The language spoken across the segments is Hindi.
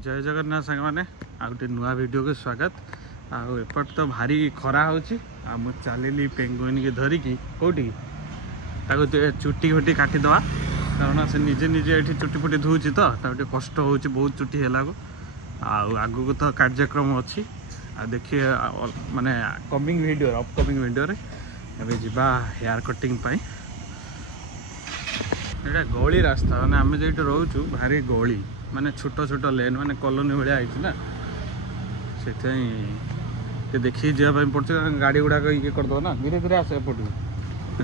जय जगन्नाथ सांग मैंने आउटे नुआ वीडियो को स्वागत। आउट तो भारी खरा होची मु चलि पेंगुइन के धरिकी कौटी चुट्टी फुटी काटिदवा कारण से निजे निजे ये चुट्टी फुटी धुची तो कष्ट हो बहुत चुट्टी है आगू को तो कार्यक्रम अच्छी देखिए माने कमिंग वीडियो अपकमिंग वीडियो रे अबे जीवा हेयर कटिंग पाई। एटा गली रास्ता माने आमे जेठी रहउछु भारी गली माने छोट छोट लेन माने कॉलोनी भाया आइछि ना से देखिए जावाई पड़छ गाड़ी गुड़ा ये करदो ना धीरे धीरे आसे पड़ू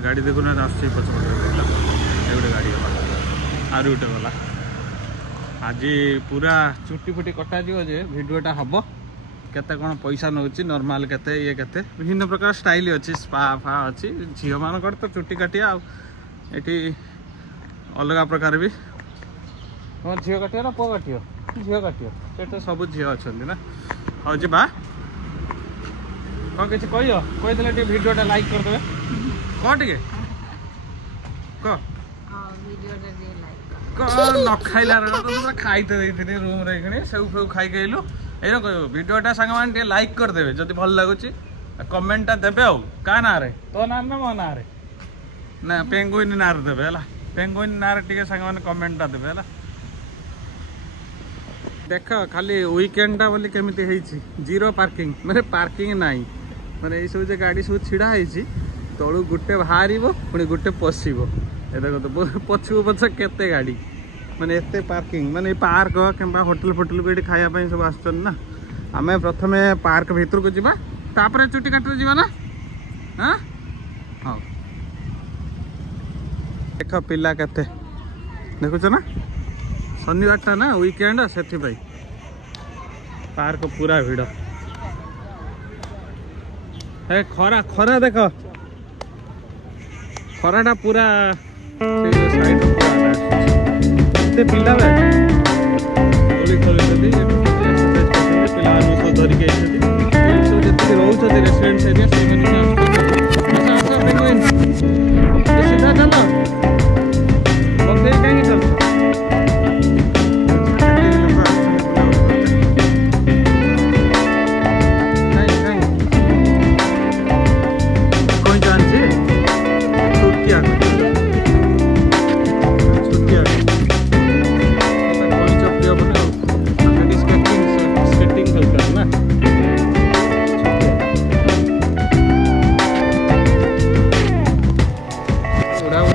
गाड़ी देखो ना आसछि पछ एगोटे गाड़ी गला आरु उठे गला आज पूरा चुट्टी फुटी कटा जीव जे वीडियोटा हम केते कौन पैसा नौ नॉर्मल केते ये केते विभिन्न प्रकार स्टाइल अच्छी स्पा फा अच्छी झील मान तो चुट्टी काटिया आठी अलग प्रकार भी हाँ झील काटियो ना पुआ काटियो झील काटियो से सब झील अच्छा ना हाँ जी बा कौन किसी कही वीडियोटा लाइक करदे कौन टे न खाइला खाई तो रूम रे सब सब खाई गलु ये वीडियोटा सांग मैंने लाइक करदे जब भल लगुच कमेंटा देवे आउ क्या ना रे तो ना ना मो ना ना पेंगुइन ना देवे है पेंगुइन ना टे सांग मैंने कमेंटा देवे है देख खाली वीकेंडा बोली केमिति हेछि जीरो पार्किंग माने पार्किंग नाई माने ये सब जे गाड़ी सब छिड़ा हेछि तळु गुटे बाहरिबो पुणी गुटे पसिबो ए देखो तो पछू पछ केते गाड़ी माने एते पार्किंग माने पार्क केम्बा होटल फोटल को खाया पई सब आछन ना आमे प्रथमे पार्क भीतर को जिबा तापरे चुटी काटरे जिबा ना हां हां देख पिला केते देखुछ ना शनिवार ना वीकेंड से पार्क पूरा भिड़ है खरा खरा देख खराटा पूरा पिला धरिक रेसिडेंस एरिया सीधा चल कहीं चल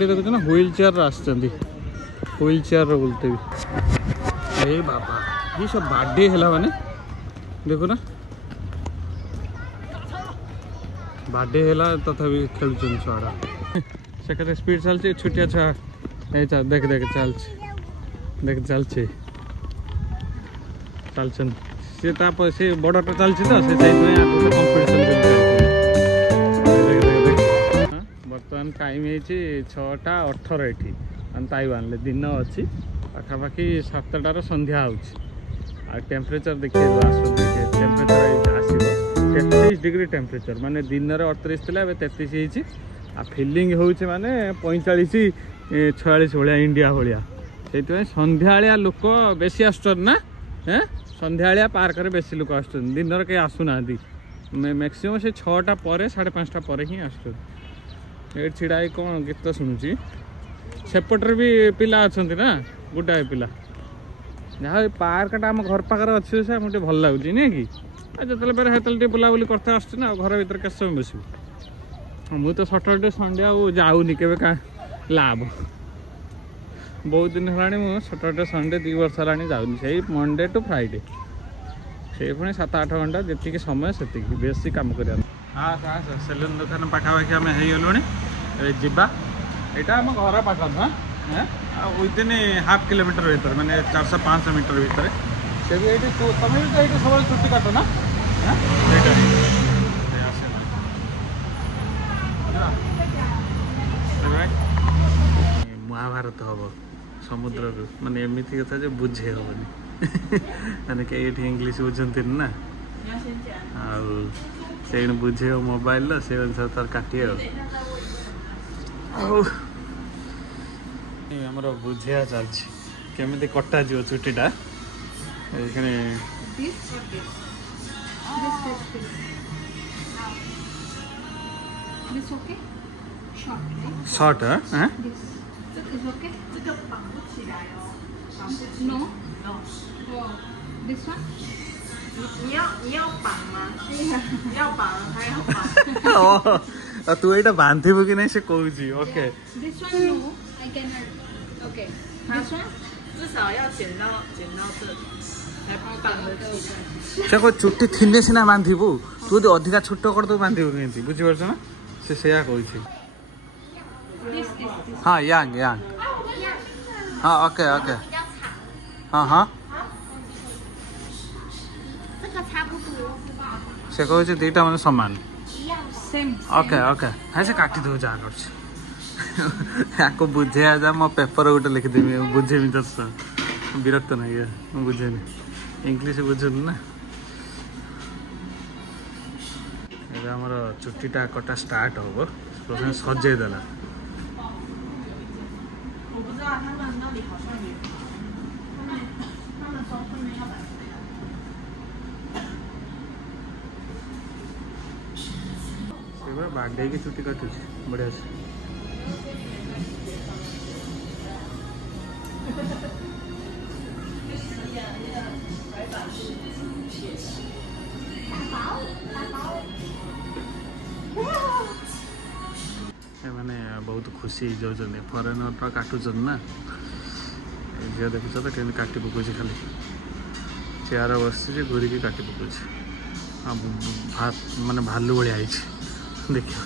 देखो ना व्हील चेयर व्हील चेयर बोलते भी बाबा ये सब बर्थडे है माने देखो ना बर्थडे है तथापि खेलुन छुआ से स्पीड चलती छोटिया छुआ देख देख चल देख चलती चलचन सी बड़टा चलती तो कंपिटिशन बर्तमान टाइम है 6:18 ये ताइवान दिन अच्छी पाखापाखि 7टार संध्या हो टेम्परेचर देखिए टेम्परेचर आसो 33 डिग्री टेम्परेचर माने दिन 38 थी 33 आ फिलिंग होचे माने 45-46 भाया इंडिया भाया से संध्या लोक बेसी आसना संध्या पार्क में बेसी लोक आस दिन कहीं आसुना मैक्सिमम से 6टा पर 5:30 पर ही आस छिड़ा कौन गीत शुणुची सेपटर भी पिला अच्छा ना गोटाए पिला जहाँ पार्कटा आम घर पाखे अच्छे से मुझे भल लगुच नहीं कि जो बेर बुलाबुली करते आस घर भर के समय बस मुझे तो सटरडे संडे आउनी के लाभ बहुत दिन है सटरडे संडे 2 वर्ष है जाऊनी से मंडे टू फ्राइडे से पुणी 7-8 घंटा जी समय से बेसी कम कर हाँ सेलून दुकान पाखापाखि आम हो जावा यहाँ आम घर पाख ना विदिन हाफ किलोमीटर भर मैंने 400-500 मीटर भितर से भी ये तुम भी तो ये सब चुट्टी काट ना महाभारत हम समुद्र माने एमती कथा जो बुझे हेनी मैंने कहीं इंग्लीश बुझती ना से बुझे मोबाइल से अनुसार तार काटे आमर बुझिया चलती केमी कटा चुटीटा এখানে This or this? This. This okay? Short, right? Short হ্যাঁ This is okay? 这个绑不起来哦，绑不起 No? 来。哦， Oh, this one? 你要绑吗？要绑还要绑。 ତୁ ଏଇଟା ବାନ୍ଧିବୁ କି ନାହିଁ ସେ କହୁଛି okay This one no, I cannot. Okay. This one? 至少要剪到这里，才绑得起来。 ସେ କହ ଚୁଟି ଥିନେ ସିନା ବାନ୍ଧିବୁ ତୁ ଯଦି ଅଧିକା ଛୋଟ କରିଦେବୁ ବାନ୍ଧିବୁ କେମିତି ବୁଝିପାରୁଛ ନା ସେ ସେଇଆ କହୁଛି This. ହଁ ୟାଙ୍ଗ ହଁ ଓକେ ହଁ ହଁ 这个差不多。 ସେ କହୁଛି ଦିଟା ମାନେ ସମାନ Same. ଓକେ ହଁ ସେ କାଟି ଦେଉ ଯାହା କରୁଛି ୟାକୁ ବୁଝେଇବା ଯା ମୋ ପେପର ଗୋଟେ ଲେଖିଦେବି ବୁଝେଇବି ତ ବିରକ୍ତ ନାହିଁ ମୁଁ ବୁଝେନି ଇଂଲିଶ ବୁଝୁନି ନା ଏବେ ଆମର ଚୁଟିଟା କଟା ଷ୍ଟାର୍ଟ ହବ ପ୍ରଥମେ ସଜେଇ ଦେଲା 我不知道他们那里好像也，他们说后面要摆。 ସେଗୁଡ଼ା ବାଡ଼େଇକି ଚୁଟି କାଟୁଛି ବଢ଼ିଆ ଅଛି ଏମାନେ ବହୁତ ଖୁସି ହେଇଯାଉଛନ୍ତି ଫରେନର କାଟୁଛନ୍ତି ନା ଝିଅ ଦେଖୁଛ ତ କେମିତି କାଟି ପକାଉଛି ଖାଲି ଚେୟାର ବସିଛି ଘୁରିକି କାଟି ପକାଉଛି ମାନେ ଭାଲୁ ଭଳିଆ ହେଇଛି ଦେଖିବ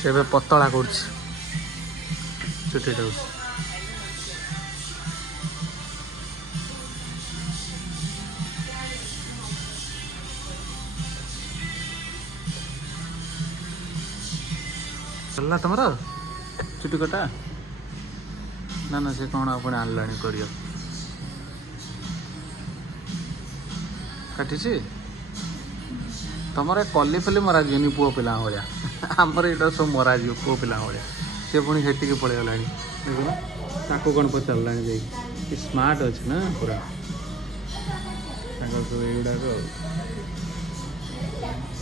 ସେ ଏବେ ପତଳା କରୁଛି ଚୁଟିଟାକୁ चलला तुम चुटी कटा ना से कौन अपने आनला कर काटी तुम कली फली मरा जानी पुओ पिला भाया आमर यहाँ सब मरा जी पुओ पिला भाया सी पुणी हेटिकी पलि गला देखो ताको कौन पचारा जाकि स्मार्ट अच्छे ना पूरा सब युवाक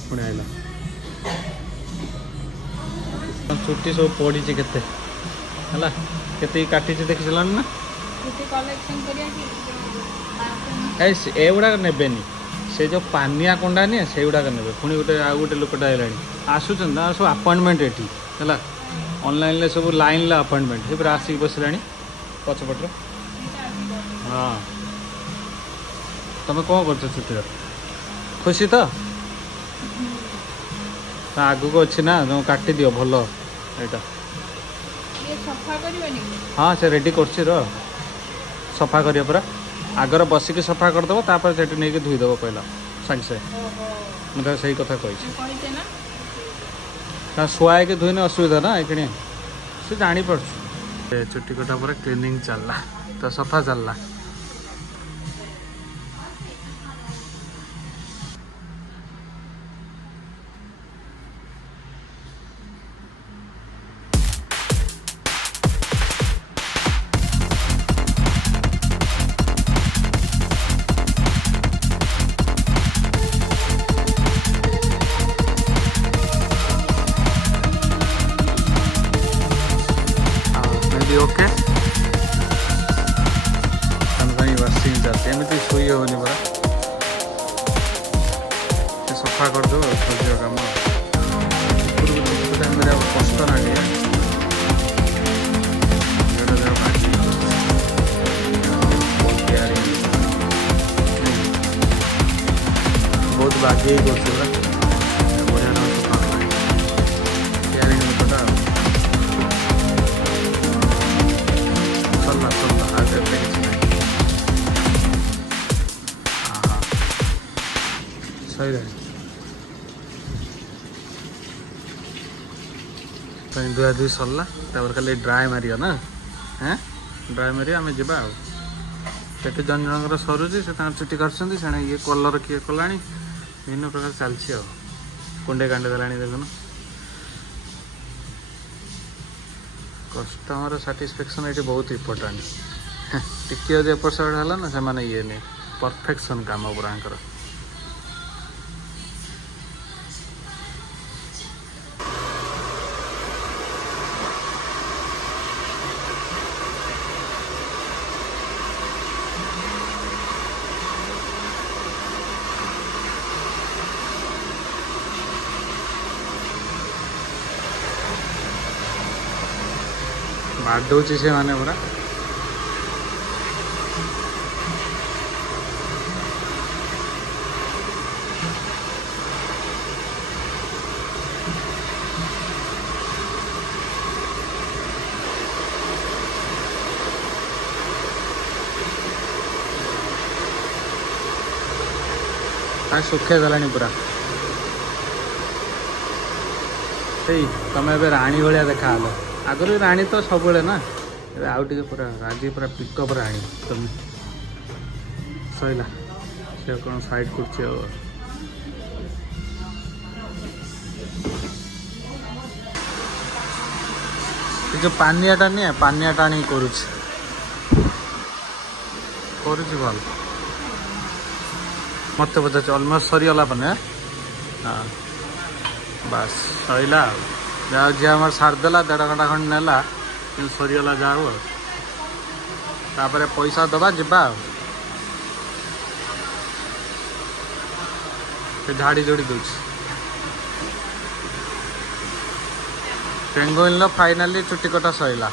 पुणी आइला चुट्टी सब पड़ी केते है केते काटी देखी चलान ना चुट्टी कलेक्शन करिया कि एगुड़ाक नेबेनी से जो पानिया कंडा नहीं से गुड़ाक ने पुणी गोटे आउ गोटे लोकटा है आसुच्च सब अपॉइंटमेंट ये है ऑनलाइन ले सब लाइन ला अपॉइंटमेंट ये पूरा आसिक बसला पछपटे हाँ तुम कौन कर छुट्टी खुशी तो आगू को अच्छी ना तुम काटी दियो भल यहाँ ये सफा करबनी हाँ से रेडी कर सफा करिया पूरा आगर बसिक सफा करदेव तापर से नहीं धोईदेव कहला सागे सागे मुझे सही कथा कही शुआ के धोने असुविधा ना ये से जापर चुट्टी कटा पर क्लीनिंग चलला तो सफा चलला ओके वाशिंग चलती एमती शुई हेनी परा सफा करदे खोजिया कम टाइम कष्ट ना बहुत बागे कर बढ़िया केयरिंग लोकटा सही रहे धुआ धुई सरला खाली ड्राई मारिया ना हाँ ड्राई मारी आम जा सेठी जन जनकर सरुची से चुटी काटुँच से ये कलर किए कला विभिन्न प्रकार चलती कुंडे कांडे देला देखुन कस्टमर साटिस्फेक्शन ये बहुत इम्पोर्टाट टिके एपट सेपट है ना से ये नहीं परफेक्शन काम पूरा बाडौची से माने पूरा सुखे गला पूरा तमें राणी भाया देखा आगुरी राणी तो सब ना आउ टे पूरा आज पूरा पिकअप राणी तुम सैला से कौन साइड कर जो पानियाटा नहीं पानियाटा आनी करुच भल मत पचार अलमोस्ट सरीगला पाने हाँ बस सैला जी आम सारदेला 1.5 घंटा खंड नेला कि सरीगला जाओ तापर पैसा दबा जा झाड़ी जोड़ी दूच पेंगुइन फाइनाली चुटी कटा सैला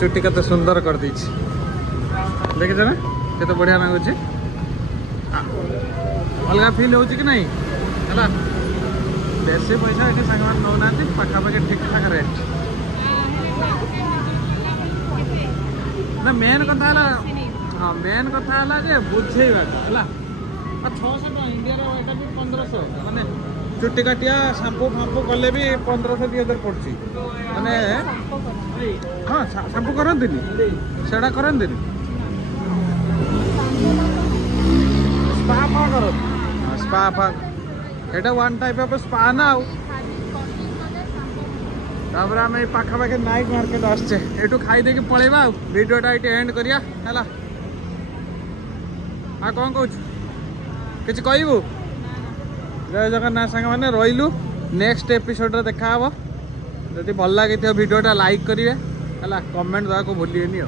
चुटी कते सुंदर कर दी देखे ना केते बढ़िया लगुच अलग फिल हो कि नहीं है बेसी पैसा ये सांग नौना पाखापाखि ठीक ठाक रेट ना मेन कथा हाँ मेन कथा है बुझेगा 600 टका इंडिया भी 1500 माने चुटी काटिया शांपू फांपू कले भी 1500-2000 पड़ची माने हाँ शांपू करती सेटा करती स्पा फा कर स्पा फा एटा वन टाइप ऑफ स्पा ना तापर आम पाखापाखि नाइक मार्केट आसचे एटू खाई देकी पळेबा वीडियोटा ये एंड करिया हैला हाँ कौन कहूँ किसी कहबू जय जगन्नाथ सांग मैंने रही नेक्स्ट एपिसोड रे देखा जदि भल लगी भिडियोटा लाइक करेंगे है कमेंट देवा को भूलिए।